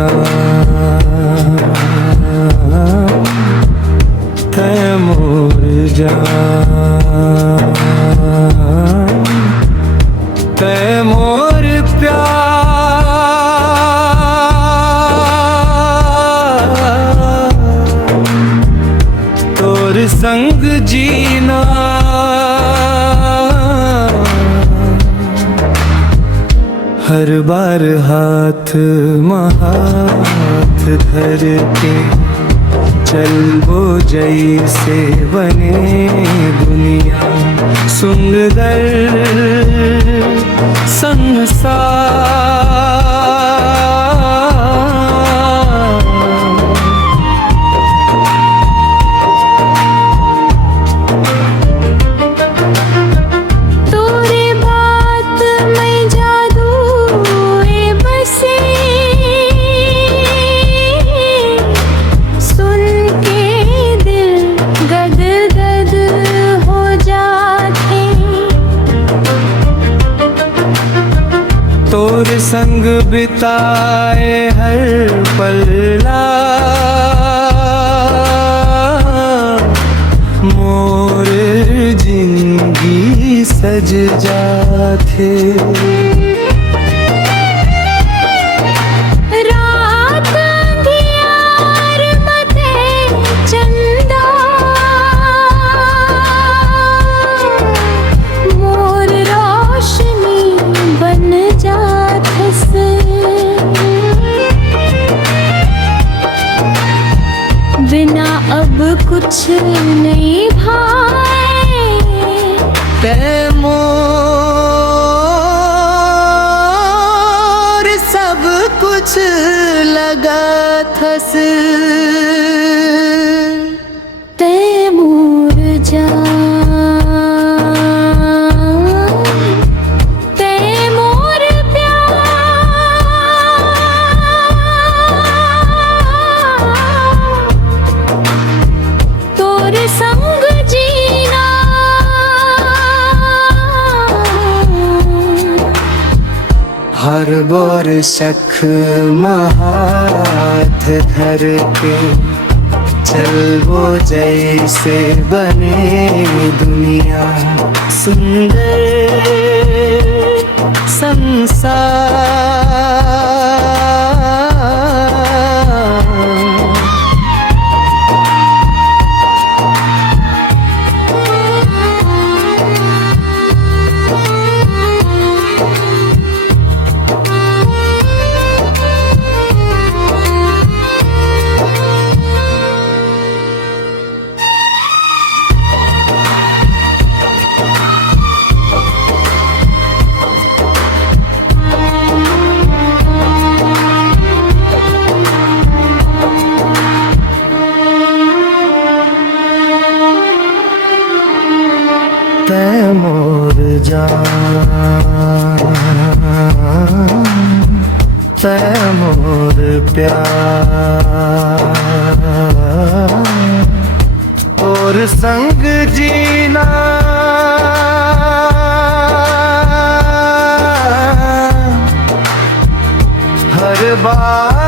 जान, तैमूर जान, तैमूर प्यार, तोर संग जीना हर बार हाथ हाथ धर के चल वो जैसे बने दुनिया सुंदर संसार। तोर संग बिताए हर पल्ला मोर जिंदगी सज जाथे। बिना अब कुछ नहीं भाए, तैमूर सब कुछ लगा थस। तैमूर जान, तैमूर प्यार, तोर संग जीना हर बोर शख हाथ धर के चल वो जैसे बने दुनिया सुंदर संसार। तैमूर जान, तैमूर प्यार, और संग जीना हर बार